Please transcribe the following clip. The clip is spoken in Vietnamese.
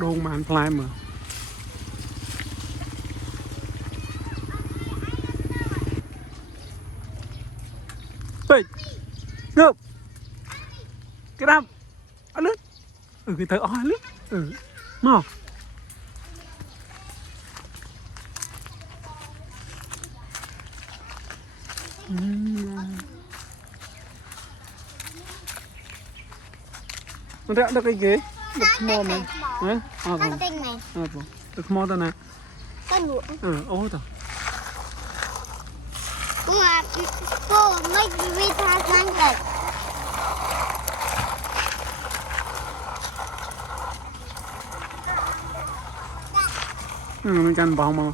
đôn mà ăn phai mà Ê, ngợp cái đam ăn lướt cái thợ oi lướt mau nó đã được cái ghế được mò mày đấy Con tinh này được mò ta nè con lụa ô tao mà cô mấy vi tha sang rồi mình can vào mà